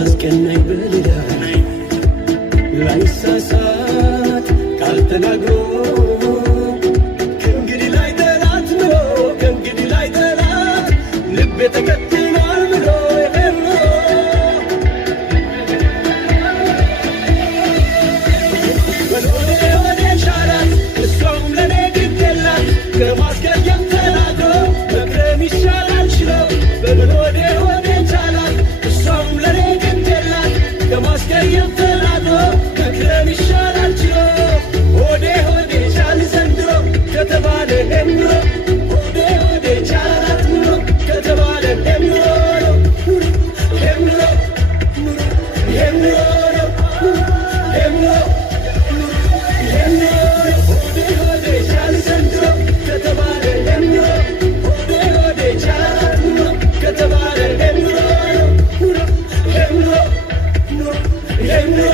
አስቀናኝ በሌላ ላይሳሳት ቃል ተናግሮ ከእንግዲህ ላይ ጠላት ምሎ ከእንግዲህ ላይ ጠላት ልቤ ተከትሏል ብሎ የፈሮ በሎሌ ወደ ሻላት እሷም ለኔ ግድ የላት ከማስቀየም ተናግሮ መክረም ይሻላል ችሎ በሎሌ ወደ ቻላት እሷም ለኔ ግድ የላት ከማስቀየም ተናግሮ መክረም ይሻላል ችሎ ሆዴ ሆዴ ቻል ዘንድሮ ከተባለ ሄምሮ ሆዴ ሆዴ ቻላት ምሮ ከተባለ ሄምሮ ሄምሮ ሄምሮ ሄምሮ Hey,